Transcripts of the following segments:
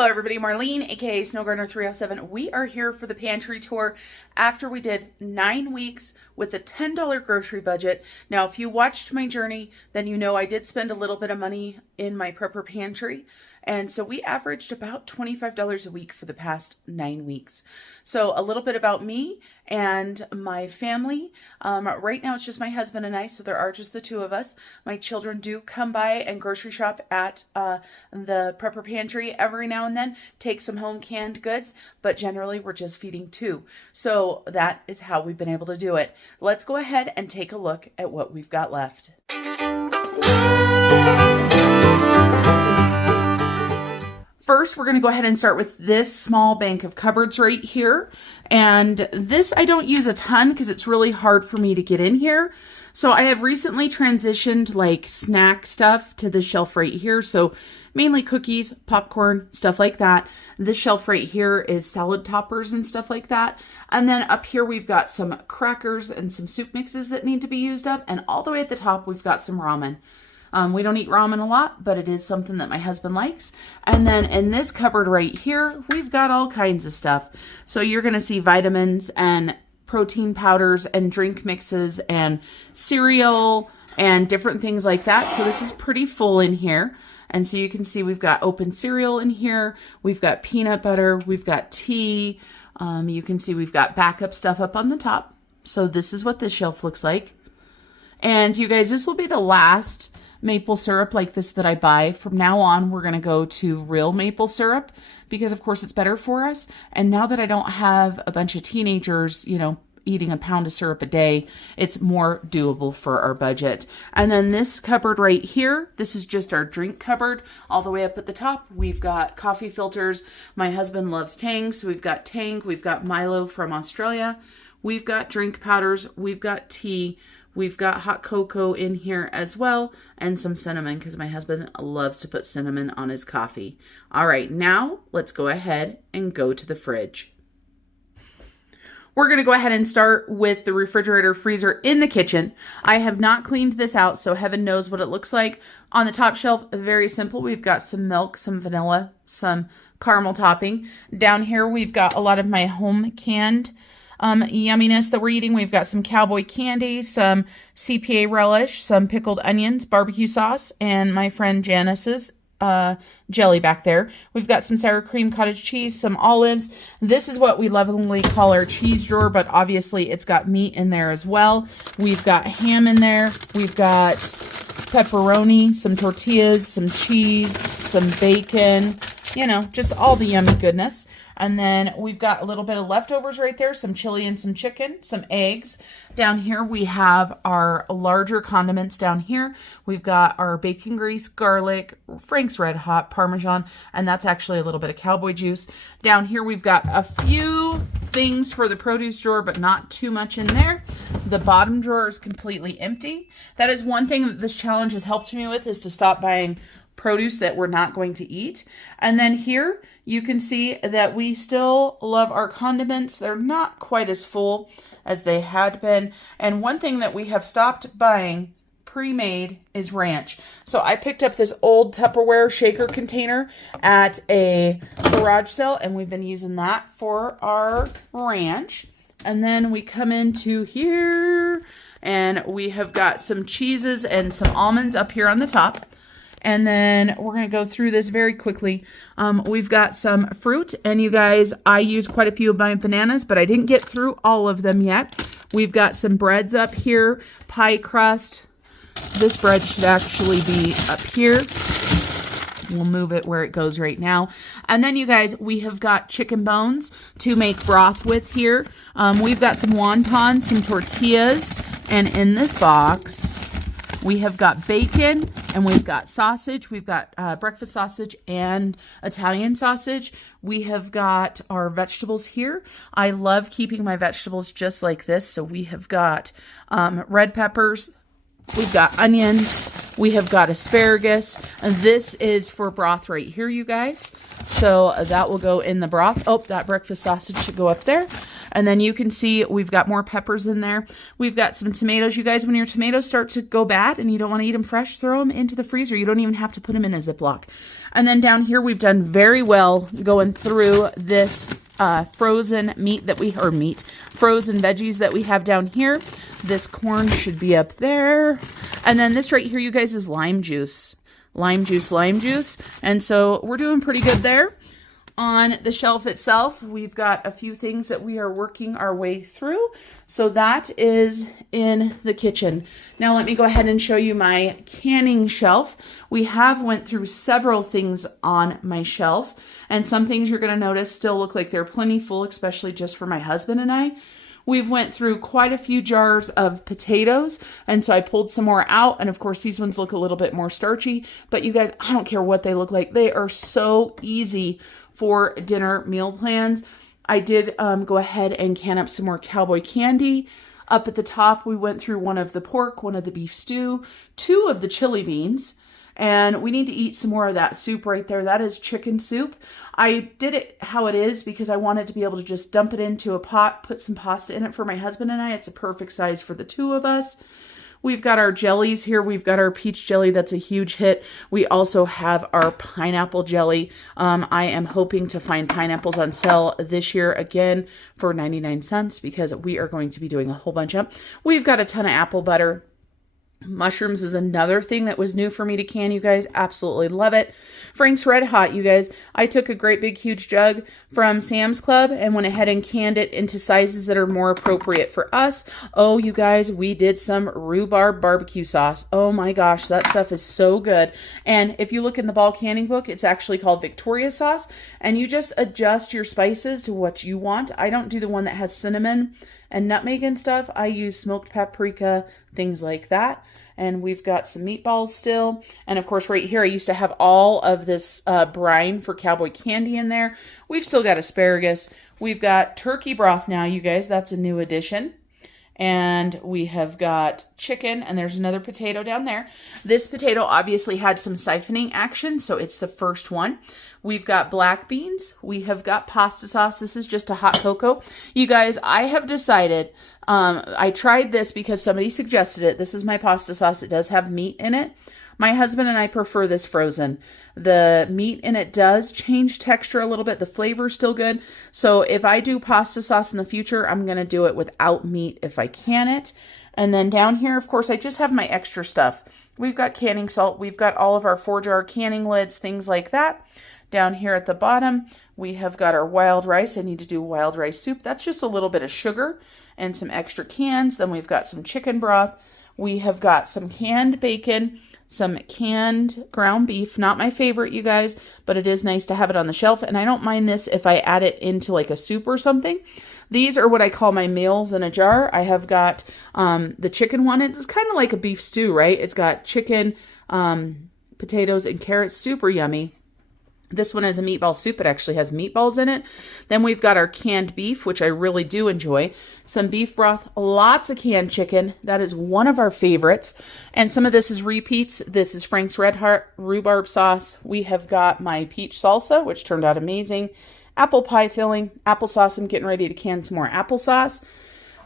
Hello everybody, Marlene, aka Snow Gardener 307. We are here for the pantry tour after we did 9 weeks with a $10 grocery budget. Now, if you watched my journey, then you know I did spend a little bit of money in my prepper pantry. And so we averaged about $25 a week for the past 9 weeks. So a little bit about me and my family. Right now it's just my husband and I, so there are just the two of us. My children do come by and grocery shop at the prepper pantry every now and then, take some home canned goods, but generally we're just feeding two. So that is how we've been able to do it. Let's go ahead and take a look at what we've got left. First, we're going to go ahead and start with this small bank of cupboards right here. And this I don't use a ton because it's really hard for me to get in here. So I have recently transitioned like snack stuff to the shelf right here. So mainly cookies, popcorn, stuff like that. This shelf right here is salad toppers and stuff like that. And then up here we've got some crackers and some soup mixes that need to be used up. And all the way at the top we've got some ramen. We don't eat ramen a lot, but it is something that my husband likes. And then in this cupboard right here, we've got all kinds of stuff. So you're going to see vitamins and protein powders and drink mixes and cereal and different things like that. So this is pretty full in here. And so you can see we've got open cereal in here. We've got peanut butter. We've got tea. You can see we've got backup stuff up on the top. So this is what this shelf looks like. And you guys, this will be the last maple syrup like this that I buy. From now on, we're going to go to real maple syrup because of course it's better for us. And now that I don't have a bunch of teenagers, you know, eating a pound of syrup a day, it's more doable for our budget. And then this cupboard right here, this is just our drink cupboard. All the way up at the top, we've got coffee filters. My husband loves Tang, so we've got Tang, we've got Milo from Australia, we've got drink powders, we've got tea, we've got hot cocoa in here as well, and some cinnamon because my husband loves to put cinnamon on his coffee. All right, now let's go ahead and go to the fridge. We're going to go ahead and start with the refrigerator freezer in the kitchen. I have not cleaned this out, so heaven knows what it looks like. On the top shelf, very simple. We've got some milk, some vanilla, some caramel topping. Down here, we've got a lot of my home canned yumminess that we're eating. We've got some cowboy candy, some CPA relish, some pickled onions, barbecue sauce, and my friend Janice's jelly back there. We've got some sour cream cottage cheese, some olives. This is what we lovingly call our cheese drawer, but obviously it's got meat in there as well. We've got ham in there. We've got pepperoni, some tortillas, some cheese, some bacon, you know, just all the yummy goodness. And then we've got a little bit of leftovers right there, some chili and some chicken, some eggs. Down here we have our larger condiments down here. We've got our bacon grease, garlic, Frank's Red Hot, Parmesan, and that's actually a little bit of cowboy juice. Down here we've got a few things for the produce drawer, but not too much in there. The bottom drawer is completely empty. That is one thing that this challenge has helped me with, is to stop buying produce that we're not going to eat. And then here you can see that we still love our condiments. They're not quite as full as they had been. And one thing that we have stopped buying pre-made is ranch. So I picked up this old Tupperware shaker container at a garage sale, and we've been using that for our ranch. And then we come into here and we have got some cheeses and some almonds up here on the top. And then we're going to go through this very quickly. We've got some fruit, and you guys, I used quite a few of my bananas, but I didn't get through all of them yet. We've got some breads up here, pie crust. This bread should actually be up here. We'll move it where it goes right now. And then you guys, we have got chicken bones to make broth with here. We've got some wontons, some tortillas, and in this box, we have got bacon and we've got sausage. We've got breakfast sausage and Italian sausage. We have got our vegetables here. I love keeping my vegetables just like this. So we have got red peppers. We've got onions. We have got asparagus. And this is for broth right here, you guys. So that will go in the broth. Oh, that breakfast sausage should go up there. And then you can see we've got more peppers in there. We've got some tomatoes. You guys, when your tomatoes start to go bad and you don't want to eat them fresh, throw them into the freezer. You don't even have to put them in a Ziploc. And then down here, we've done very well going through this frozen meat that frozen veggies that we have down here. This corn should be up there. And then this right here, you guys, is lime juice. Lime juice. And so we're doing pretty good there. On the shelf itself, we've got a few things that we are working our way through. So that is in the kitchen. Now let me go ahead and show you my canning shelf. We have went through several things on my shelf, and some things you're going to notice still look like they're plenty full, especially just for my husband and I. We've went through quite a few jars of potatoes, and so I pulled some more out, and of course these ones look a little bit more starchy, but you guys, I don't care what they look like. They are so easy for dinner meal plans. I did go ahead and can up some more cowboy candy. Up at the top, we went through one of the pork, one of the beef stew, 2 of the chili beans, and we need to eat some more of that soup right there. That is chicken soup. I did it how it is because I wanted to be able to just dump it into a pot, put some pasta in it for my husband and I. It's a perfect size for the 2 of us. We've got our jellies here. We've got our peach jelly. That's a huge hit. We also have our pineapple jelly. I am hoping to find pineapples on sale this year again for 99 cents because we are going to be doing a whole bunch of. We've got a ton of apple butter. Mushrooms is another thing that was new for me to can, you guys. Absolutely love it. Frank's Red Hot, you guys. I took a great big huge jug from Sam's Club and went ahead and canned it into sizes that are more appropriate for us. Oh, you guys, we did some rhubarb barbecue sauce. Oh my gosh, that stuff is so good. And if you look in the ball canning book, it's actually called Victoria sauce, and you just adjust your spices to what you want. I don't do the one that has cinnamon and nutmeg and stuff. I use smoked paprika, things like that. And we've got some meatballs still. And of course, right here, I used to have all of this brine for cowboy candy in there. We've still got asparagus. We've got turkey broth now, you guys. That's a new addition. And we have got chicken, and there's another potato down there. This potato obviously had some siphoning action, so it's the first one. We've got black beans. We have got pasta sauce. This is just a hot cocoa. You guys, I have decided, I tried this because somebody suggested it. This is my pasta sauce. It does have meat in it. My husband and I prefer this frozen. The meat in it does change texture a little bit. The flavor is still good. So if I do pasta sauce in the future, I'm going to do it without meat if I can it. And then down here, of course, I just have my extra stuff. We've got canning salt. We've got all of our 4-jar canning lids, things like that. Down here at the bottom, we have got our wild rice. I need to do wild rice soup. That's just a little bit of sugar and some extra cans. Then we've got some chicken broth. We have got some canned bacon, some canned ground beef. Not my favorite, you guys, but it is nice to have it on the shelf. And I don't mind this if I add it into like a soup or something. These are what I call my meals in a jar. I have got the chicken one. It's kind of like a beef stew, right? It's got chicken, potatoes, and carrots. Super yummy. This one is a meatball soup. It actually has meatballs in it. Then we've got our canned beef, which I really do enjoy. Some beef broth, lots of canned chicken. That is one of our favorites. And some of this is repeats. This is Frank's Red Hot rhubarb sauce. We have got my peach salsa, which turned out amazing. Apple pie filling, applesauce. I'm getting ready to can some more applesauce.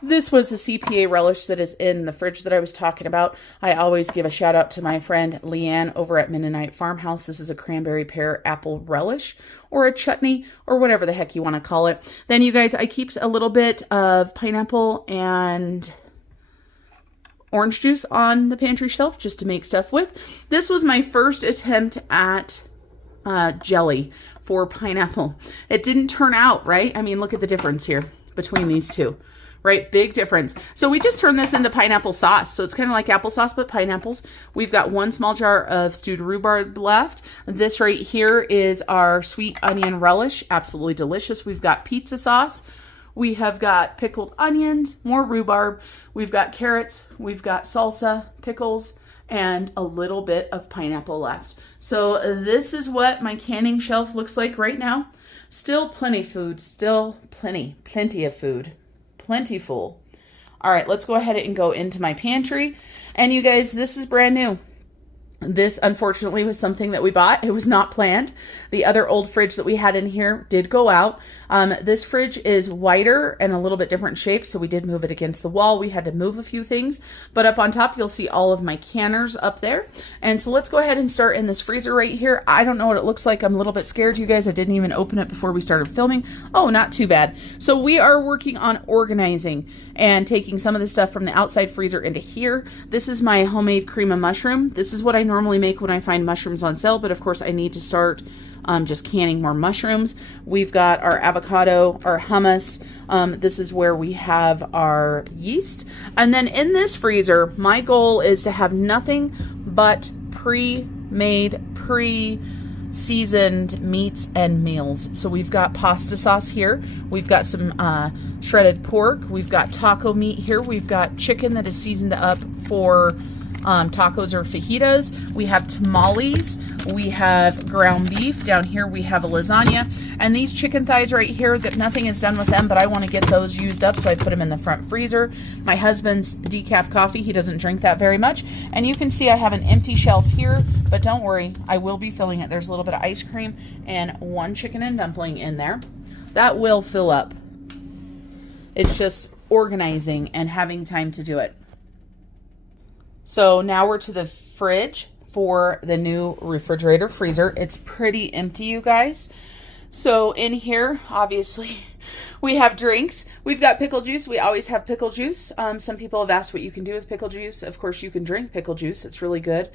This was the CPA relish that is in the fridge that I was talking about. I always give a shout out to my friend Leanne over at Mennonite Farmhouse. This is a cranberry pear apple relish or a chutney or whatever the heck you want to call it. Then you guys, I keep a little bit of pineapple and orange juice on the pantry shelf just to make stuff with. This was my first attempt at jelly for pineapple. It didn't turn out right. I mean, look at the difference here between these two. Right? Big difference. So we just turned this into pineapple sauce. So it's kind of like applesauce, but pineapples. We've got 1 small jar of stewed rhubarb left. This right here is our sweet onion relish. Absolutely delicious. We've got pizza sauce. We have got pickled onions, more rhubarb. We've got carrots. We've got salsa, pickles, and a little bit of pineapple left. So this is what my canning shelf looks like right now. Still plenty food. Still plenty of food. Plentiful. All right, let's go ahead and go into my pantry. And you guys, this is brand new. This, unfortunately, was something that we bought. It was not planned. The other old fridge that we had in here did go out. This fridge is wider and a little bit different shape, so we did move it against the wall. We had to move a few things, but up on top, you'll see all of my canners up there. And so let's go ahead and start in this freezer right here. I don't know what it looks like. I'm a little bit scared, you guys. I didn't even open it before we started filming. Oh, not too bad. So we are working on organizing and taking some of the stuff from the outside freezer into here. This is my homemade cream of mushroom. This is what I normally make when I find mushrooms on sale, but of course I need to start just canning more mushrooms. We've got our avocado, our hummus. This is where we have our yeast. And then in this freezer, my goal is to have nothing but pre-made, pre-seasoned meats and meals. So we've got pasta sauce here. We've got some shredded pork. We've got taco meat here. We've got chicken that is seasoned up for tacos or fajitas. We have tamales. We have ground beef. Down here we have a lasagna. And these chicken thighs right here, that nothing is done with them, but I want to get those used up, so I put them in the front freezer. My husband's decaf coffee, he doesn't drink that very much. And you can see I have an empty shelf here, but don't worry, I will be filling it. There's a little bit of ice cream and one chicken and dumpling in there. That will fill up. It's just organizing and having time to do it. So now we're to the fridge for the new refrigerator freezer. It's pretty empty, you guys. So in here, obviously, we have drinks. We've got pickle juice. We always have pickle juice. Some people have asked what you can do with pickle juice. Of course, you can drink pickle juice. It's really good.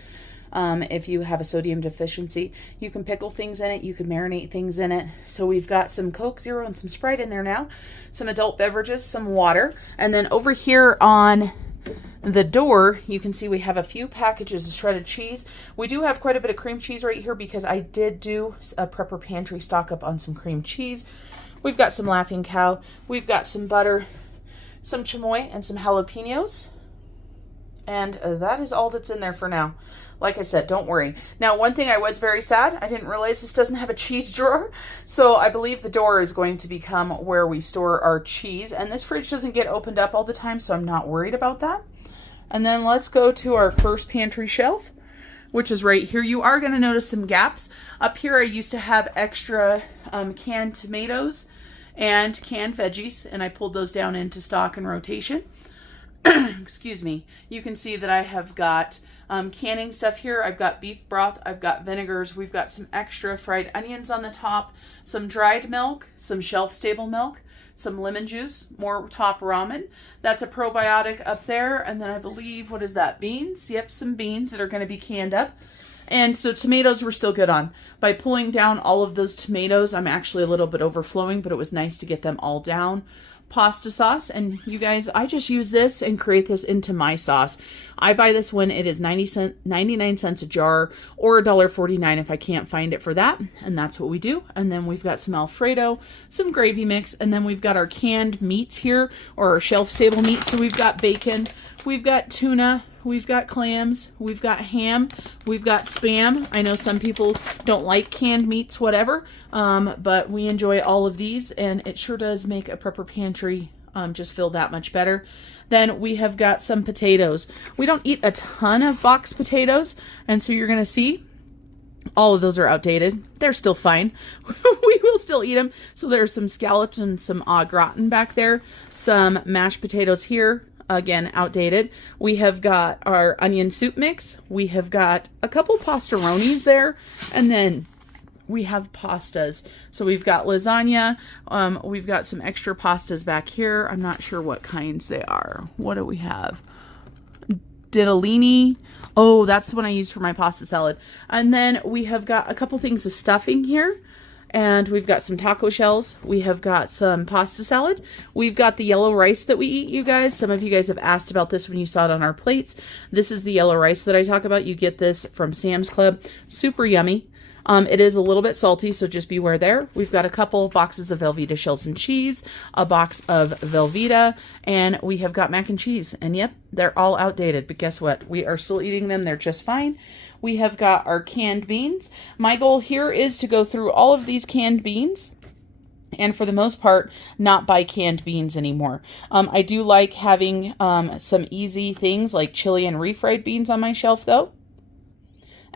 If you have a sodium deficiency, you can pickle things in it. You can marinate things in it. So we've got some Coke Zero and some Sprite in there now. Some adult beverages, some water. And then over here on the door, you can see we have a few packages of shredded cheese. We do have quite a bit of cream cheese right here because I did do a Prepper Pantry stock up on some cream cheese. We've got some Laughing Cow. We've got some butter, some chamoy, and some jalapenos. And that is all that's in there for now. Like I said, don't worry. Now, one thing I was very sad, I didn't realize this doesn't have a cheese drawer. So I believe the door is going to become where we store our cheese. And this fridge doesn't get opened up all the time, so I'm not worried about that. And then let's go to our first pantry shelf, which is right here. You are going to notice some gaps. Up here, I used to have extra canned tomatoes and canned veggies, and I pulled those down into stock and rotation. Excuse me. You can see that I have got canning stuff here. I've got beef broth. I've got vinegars. We've got some extra fried onions on the top, some dried milk, some shelf-stable milk, some lemon juice, more top ramen. That's a probiotic up there. And then I believe, what is that? Beans? Yep, some beans that are going to be canned up. And so tomatoes we're still good on. By pulling down all of those tomatoes, I'm actually a little bit overflowing, but it was nice to get them all down. Pasta sauce, and you guys, I just use this and create this into my sauce. I buy this when it is 99 cents a jar or $1.49 if I can't find it for that, and that's what we do. And then we've got some Alfredo, some gravy mix, and then we've got our canned meats here, or our shelf-stable meats. So we've got bacon, we've got tuna, we've got clams, we've got ham, we've got Spam. I know some people don't like canned meats, whatever, but we enjoy all of these, and it sure does make a Prepper Pantry just feel that much better. Then we have got some potatoes. We don't eat a ton of boxed potatoes, and so you're going to see all of those are outdated. They're still fine. We will still eat them. So there's some scallops and some au gratin back there, some mashed potatoes here. Again, outdated. We have got our onion soup mix. We have got a couple pastaronis there. And then we have pastas. So we've got lasagna. We've got some extra pastas back here. I'm not sure what kinds they are. What do we have? Ditalini. Oh, that's the one I use for my pasta salad. And then we have got a couple things of stuffing here. And we've got some taco shells. We have got some pasta salad. We've got the yellow rice that we eat, you guys. Some of you guys have asked about this when you saw it on our plates. This is the yellow rice that I talk about. You get this from Sam's Club. Super yummy. It is a little bit salty, so just beware there. We've got a couple boxes of Velveeta shells and cheese, a box of Velveeta, and we have got mac and cheese. And yep, they're all outdated, but guess what? We are still eating them. They're just fine. We have got our canned beans. My goal here is to go through all of these canned beans and for the most part, not buy canned beans anymore. I do like having some easy things like chili and refried beans on my shelf though.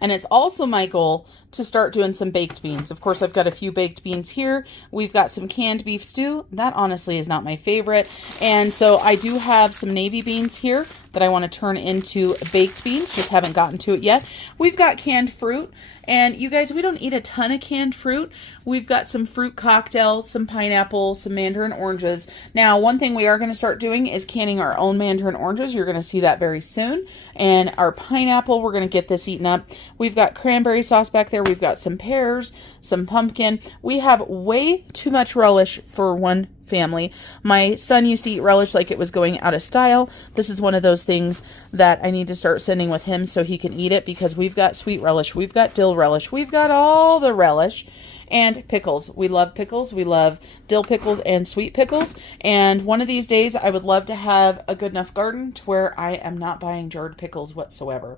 And it's also my goal to start doing some baked beans. Of course, I've got a few baked beans here. We've got some canned beef stew. That honestly is not my favorite. And so I do have some navy beans here that I want to turn into baked beans. Just haven't gotten to it yet. We've got canned fruit. And you guys, we don't eat a ton of canned fruit. We've got some fruit cocktails, some pineapple, some mandarin oranges. Now, one thing we are going to start doing is canning our own mandarin oranges. You're going to see that very soon. And our pineapple, we're going to get this eaten up. We've got cranberry sauce back there. We've got some pears, some pumpkin. We have way too much relish for one family. My son used to eat relish like it was going out of style. This is one of those things that I need to start sending with him so he can eat it, because we've got sweet relish, we've got dill relish, we've got all the relish, and pickles. We love pickles. We love dill pickles and sweet pickles. And one of these days I would love to have a good enough garden to where I am not buying jarred pickles whatsoever.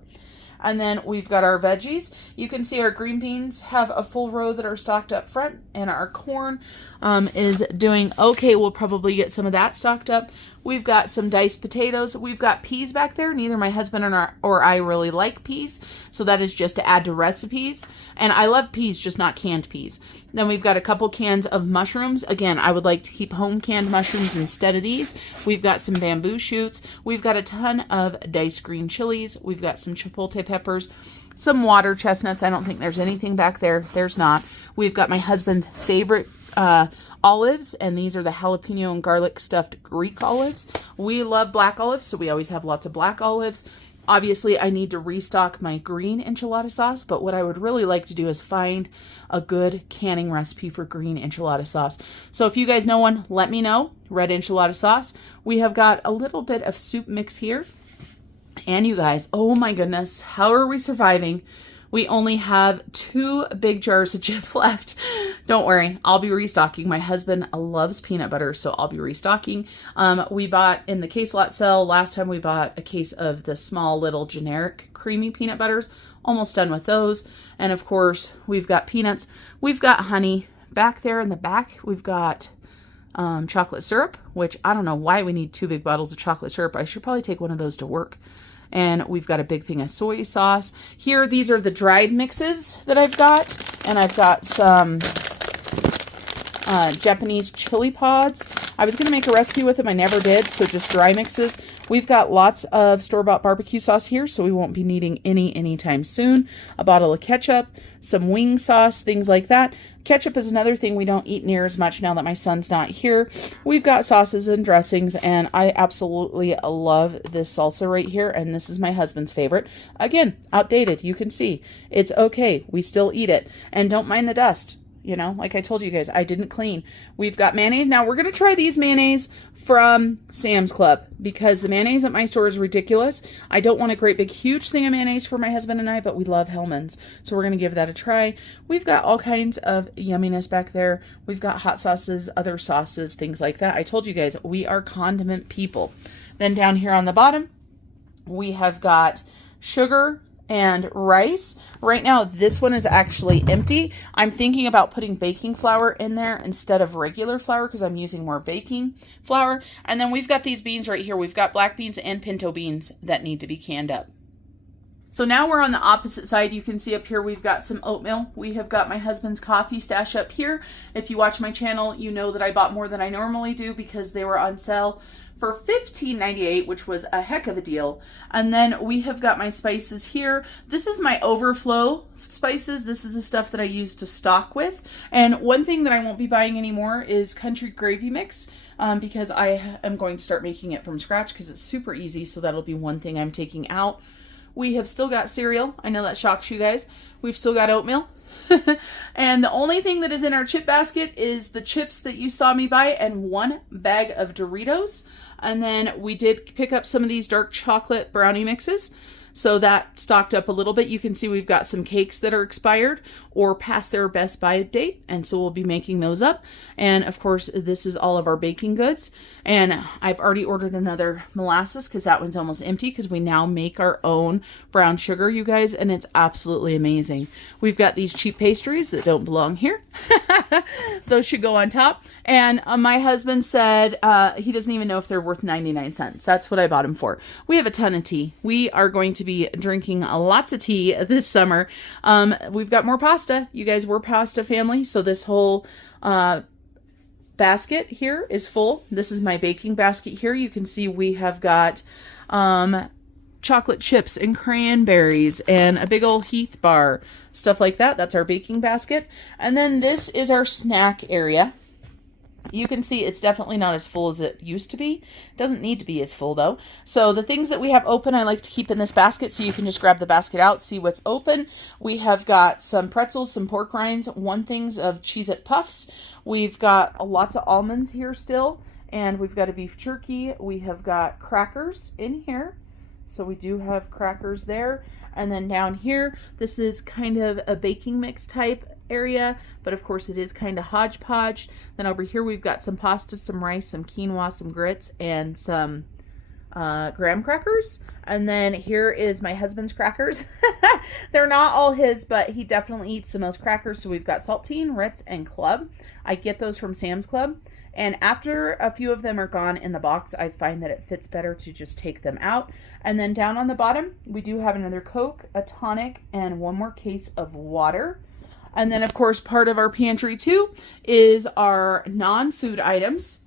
And then we've got our veggies. You can see our green beans have a full row that are stocked up front, and our corn is doing okay. We'll probably get some of that stocked up. We've got some diced potatoes. We've got peas back there. Neither my husband or I really like peas, so that is just to add to recipes. And I love peas, just not canned peas. Then we've got a couple cans of mushrooms. Again, I would like to keep home canned mushrooms instead of these. We've got some bamboo shoots. We've got a ton of diced green chilies. We've got some chipotle peppers, some water chestnuts. I don't think there's anything back there. There's not. We've got my husband's favorite olives, and these are the jalapeno and garlic stuffed Greek olives. We love black olives, so we always have lots of black olives. Obviously, I need to restock my green enchilada sauce, but what I would really like to do is find a good canning recipe for green enchilada sauce. So if you guys know one, let me know. Red enchilada sauce. We have got a little bit of soup mix here. And you guys, oh my goodness, how are we surviving? We only have 2 big jars of Jif left. Don't worry, I'll be restocking. My husband loves peanut butter, so I'll be restocking. We bought in the case lot sale, last time we bought a case of the small little generic creamy peanut butters. Almost done with those. And of course, we've got peanuts. We've got honey. Back there in the back, we've got chocolate syrup, which I don't know why we need 2 big bottles of chocolate syrup. I should probably take one of those to work. And we've got a big thing of soy sauce. Here, these are the dried mixes that I've got. And I've got some Japanese chili pods. I was going to make a recipe with them. I never did, so just dry mixes. We've got lots of store-bought barbecue sauce here, so we won't be needing any anytime soon. A bottle of ketchup, some wing sauce, things like that. Ketchup is another thing we don't eat near as much now that my son's not here. We've got sauces and dressings, and I absolutely love this salsa right here, and this is my husband's favorite. Again, outdated, you can see. It's okay, we still eat it, and don't mind the dust. You know, like I told you guys, I didn't clean. We've got mayonnaise. Now we're going to try these mayonnaise from Sam's Club, because the mayonnaise at my store is ridiculous. I don't want a great big huge thing of mayonnaise for my husband and I, but we love Hellmann's. So we're going to give that a try. We've got all kinds of yumminess back there. We've got hot sauces, other sauces, things like that. I told you guys, we are condiment people. Then down here on the bottom, we have got sugar and rice. Right now, this one is actually empty. I'm thinking about putting baking flour in there instead of regular flour, because I'm using more baking flour. And then we've got these beans right here. We've got black beans and pinto beans that need to be canned up. So now we're on the opposite side. You can see up here we've got some oatmeal. We have got my husband's coffee stash up here. If you watch my channel, you know that I bought more than I normally do because they were on sale for $15.98, which was a heck of a deal. And then we have got my spices here. This is my overflow spices. This is the stuff that I use to stock with. And one thing that I won't be buying anymore is country gravy mix, because I am going to start making it from scratch because it's super easy. So that'll be one thing I'm taking out. We have still got cereal. I know that shocks you guys. We've still got oatmeal. And the only thing that is in our chip basket is the chips that you saw me buy and 1 bag of Doritos. And then we did pick up some of these dark chocolate brownie mixes. So that stocked up a little bit. You can see we've got some cakes that are expired or past their best by date. And so we'll be making those up. And of course, this is all of our baking goods. And I've already ordered another molasses because that one's almost empty, because we now make our own brown sugar, you guys. And it's absolutely amazing. We've got these cheap pastries that don't belong here. those should go on top. And my husband said he doesn't even know if they're worth 99 cents. That's what I bought them for. We have a ton of tea. We are going to be drinking lots of tea this summer. We've got more pasta. You guys were pasta family, so this whole basket here is full. This is my baking basket here. You can see we have got chocolate chips and cranberries and a big old Heath bar, stuff like that. That's our baking basket. And then this is our snack area. You can see it's definitely not as full as it used to be. It doesn't need to be as full though. So the things that we have open, I like to keep in this basket so you can just grab the basket out, see what's open. We have got some pretzels, some pork rinds, one things of Cheez-It Puffs. We've got lots of almonds here still, and we've got a beef jerky. We have got crackers in here. So we do have crackers there. And then down here, this is kind of a baking mix type area, but of course it is kind of hodgepodge. Then over here we've got some pasta, some rice, some quinoa, some grits, and some graham crackers. And then here is my husband's crackers. They're not all his, but he definitely eats the most crackers. So we've got saltine, Ritz, and Club. I get those from Sam's Club. And after a few of them are gone in the box, I find that it fits better to just take them out. And then down on the bottom, we do have another Coke, a tonic, and one more case of water. And then, of course, part of our pantry, too, is our non-food items.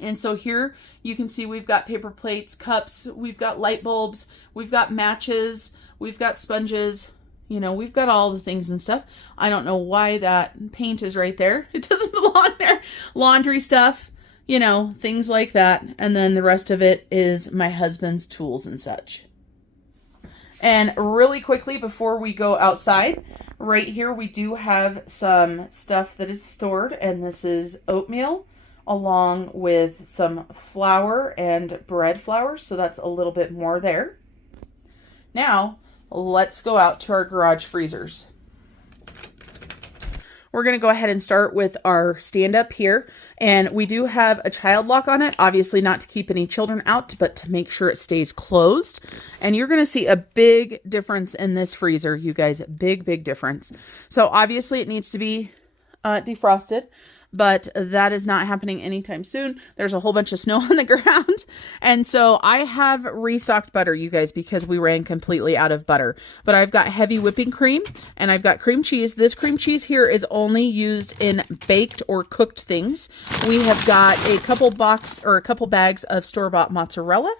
And so here you can see we've got paper plates, cups, we've got light bulbs, we've got matches, we've got sponges. You know, we've got all the things and stuff. I don't know why that paint is right there. It doesn't belong there. Laundry stuff, you know, things like that. And then the rest of it is my husband's tools and such. And really quickly before we go outside, right here we do have some stuff that is stored. And this is oatmeal along with some flour and bread flour. So that's a little bit more there. Now, let's go out to our garage freezers. We're going to go ahead and start with our stand-up here. And we do have a child lock on it, obviously not to keep any children out, but to make sure it stays closed. And you're going to see a big difference in this freezer, you guys. Big, big difference. So obviously it needs to be defrosted, but that is not happening anytime soon. There's a whole bunch of snow on the ground. And so I have restocked butter, you guys, because we ran completely out of butter. But I've got heavy whipping cream and I've got cream cheese. This cream cheese here is only used in baked or cooked things. We have got a couple bags of store-bought mozzarella.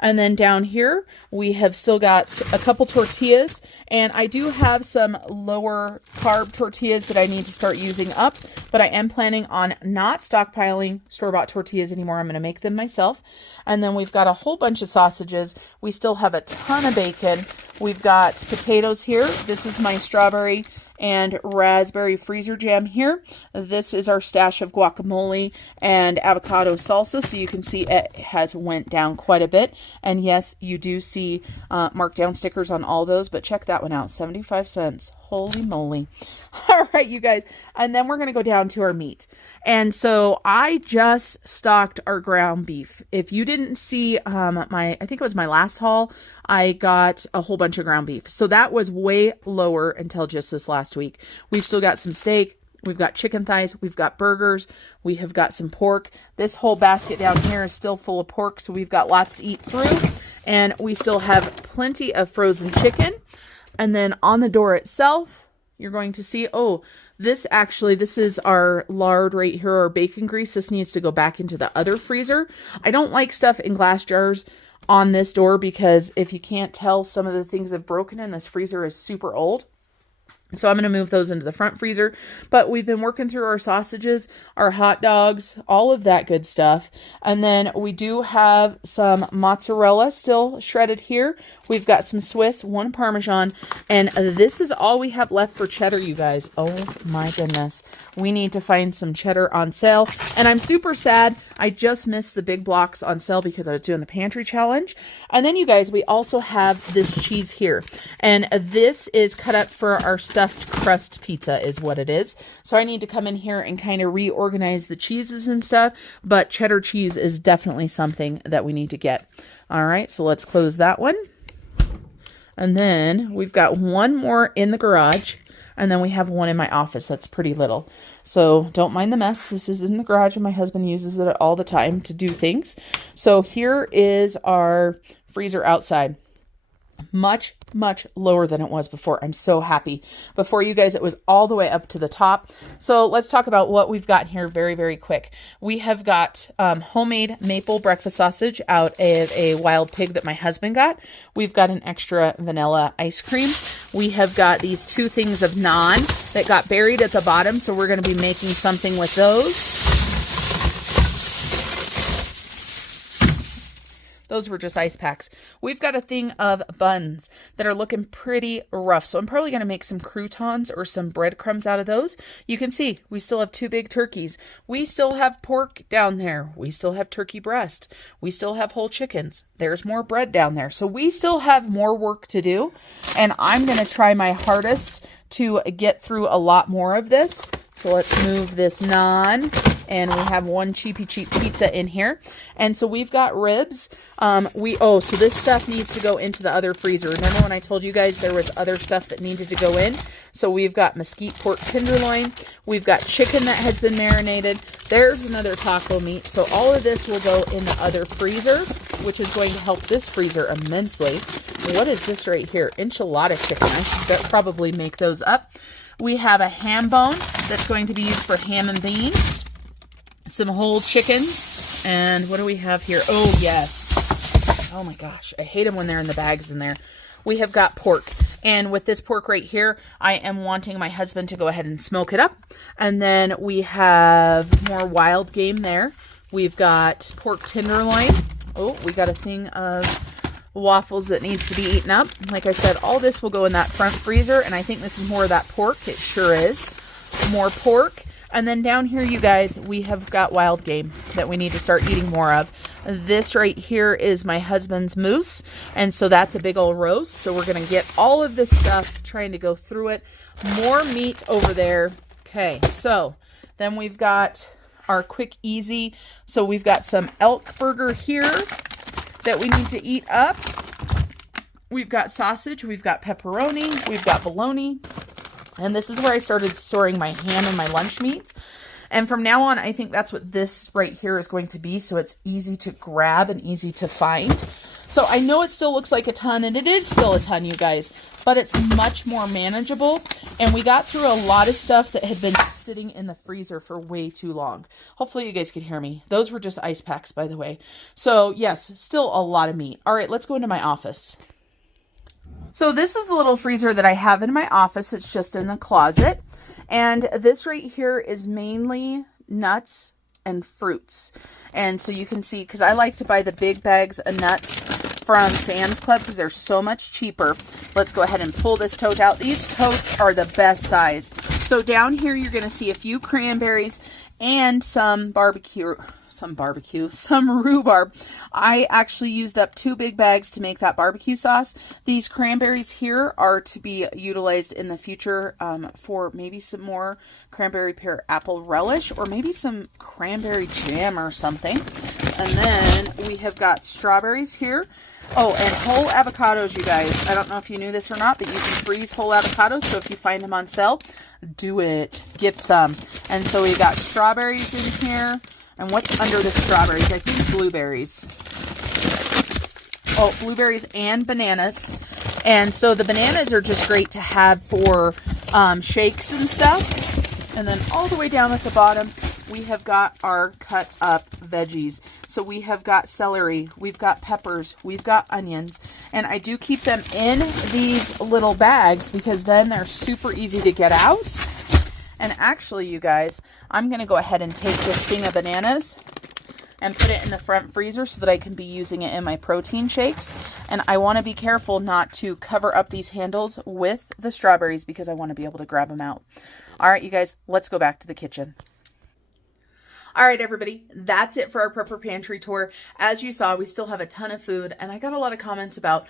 And then down here, we have still got a couple tortillas, and I do have some lower carb tortillas that I need to start using up, but I am planning on not stockpiling store-bought tortillas anymore. I'm going to make them myself. And then we've got a whole bunch of sausages. We still have a ton of bacon. We've got potatoes here. This is my strawberry and raspberry freezer jam here. This is our stash of guacamole and avocado salsa. So you can see it has went down quite a bit. And yes, you do see markdown stickers on all those, but check that one out. 75 cents. Holy moly. All right, you guys. And then we're going to go down to our meat. And so I just stocked our ground beef. If you didn't see I think it was my last haul, I got a whole bunch of ground beef. So that was way lower until just this last week. We've still got some steak. We've got chicken thighs. We've got burgers. We have got some pork. This whole basket down here is still full of pork. So we've got lots to eat through. And we still have plenty of frozen chicken. And then on the door itself, you're going to see, this is our lard right here, our bacon grease. This needs to go back into the other freezer. I don't like stuff in glass jars on this door because if you can't tell, some of the things have broken and this freezer is super old. So I'm going to move those into the front freezer. But we've been working through our sausages, our hot dogs, all of that good stuff. And then we do have some mozzarella still shredded here. We've got some Swiss, one Parmesan, and this is all we have left for cheddar, you guys. Oh my goodness. We need to find some cheddar on sale. And I'm super sad. I just missed the big blocks on sale because I was doing the pantry challenge. And then you guys, we also have this cheese here. And this is cut up for our stuffed crust pizza is what it is. So I need to come in here and kind of reorganize the cheeses and stuff. But cheddar cheese is definitely something that we need to get. All right, so let's close that one. And then we've got one more in the garage. And then we have one in my office that's pretty little. So don't mind the mess. This is in the garage and my husband uses it all the time to do things. So here is our freezer outside. Much, much lower than it was before. I'm so happy. Before, you guys, it was all the way up to the top. So let's talk about what we've got here very, very quick. We have got homemade maple breakfast sausage out of a wild pig that my husband got. We've got an extra vanilla ice cream. We have got these 2 things of naan that got buried at the bottom. So we're going to be making something with those. Those were just ice packs. We've got a thing of buns that are looking pretty rough. So I'm probably going to make some croutons or some breadcrumbs out of those. You can see we still have 2 big turkeys. We still have pork down there. We still have turkey breast. We still have whole chickens. There's more bread down there. So we still have more work to do. And I'm going to try my hardest to get through a lot more of this. So let's move this naan, and we have 1 cheapy cheap pizza in here. And so we've got ribs. So this stuff needs to go into the other freezer. Remember when I told you guys there was other stuff that needed to go in? So we've got mesquite pork tenderloin. We've got chicken that has been marinated. There's another taco meat. So all of this will go in the other freezer, which is going to help this freezer immensely. What is this right here? Enchilada chicken. I should probably make those up. We have a ham bone that's going to be used for ham and beans. Some whole chickens. And what do we have here? Oh, yes. Oh my gosh. I hate them when they're in the bags in there. We have got pork. And with this pork right here, I am wanting my husband to go ahead and smoke it up. And then we have more wild game there. We've got pork tenderloin. Oh, we got a thing of waffles that needs to be eaten up. Like I said, all this will go in that front freezer, and I think this is more of that pork. It sure is. More pork. And then down here, you guys, we have got wild game that we need to start eating more of. This right here is my husband's moose, and so that's a big old roast. So we're going to get all of this stuff, trying to go through it. More meat over there. Okay, so then we've got our quick easy. So we've got some elk burger here that we need to eat up. We've got sausage, we've got pepperoni, we've got bologna. And this is where I started storing my ham and my lunch meats. And from now on, I think that's what this right here is going to be. So it's easy to grab and easy to find. So I know it still looks like a ton, and it is still a ton, you guys, but it's much more manageable. And we got through a lot of stuff that had been sitting in the freezer for way too long. Hopefully you guys could hear me. Those were just ice packs, by the way. So yes, still a lot of meat. All right, let's go into my office. So this is the little freezer that I have in my office. It's just in the closet. And this right here is mainly nuts and fruits. And so you can see, because I like to buy the big bags of nuts from Sam's Club because they're so much cheaper. Let's go ahead and pull this tote out. These totes are the best size. So down here, you're going to see a few cranberries and some rhubarb. I actually used up 2 big bags to make that barbecue sauce. These cranberries here are to be utilized in the future for maybe some more cranberry pear apple relish, or maybe some cranberry jam or something. And then we have got strawberries here. Oh, and whole avocados, you guys. I don't know if you knew this or not, but you can freeze whole avocados. So if you find them on sale, do it. Get some. And so we've got strawberries in here. And what's under the strawberries? I think blueberries. Oh, blueberries and bananas. And so the bananas are just great to have for shakes and stuff. And then all the way down at the bottom, we have got our cut up veggies. So we have got celery, we've got peppers, we've got onions. And I do keep them in these little bags because then they're super easy to get out. And actually, you guys, I'm going to go ahead and take this thing of bananas and put it in the front freezer so that I can be using it in my protein shakes. And I want to be careful not to cover up these handles with the strawberries because I want to be able to grab them out. All right, you guys, let's go back to the kitchen. All right, everybody, that's it for our prepper pantry tour. As you saw, we still have a ton of food, and I got a lot of comments about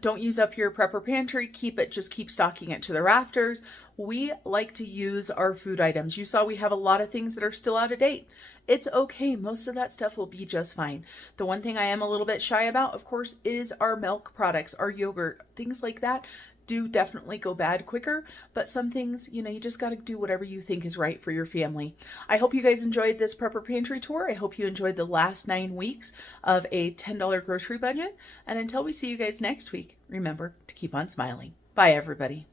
don't use up your prepper pantry, just keep stocking it to the rafters. We like to use our food items. You saw we have a lot of things that are still out of date. It's okay. Most of that stuff will be just fine. The one thing I am a little bit shy about, of course, is our milk products, our yogurt, things like that. do definitely go bad quicker, but some things, you know, you just got to do whatever you think is right for your family. I hope you guys enjoyed this Prepper Pantry tour. I hope you enjoyed the last 9 weeks of a $10 grocery budget. And until we see you guys next week, remember to keep on smiling. Bye, everybody.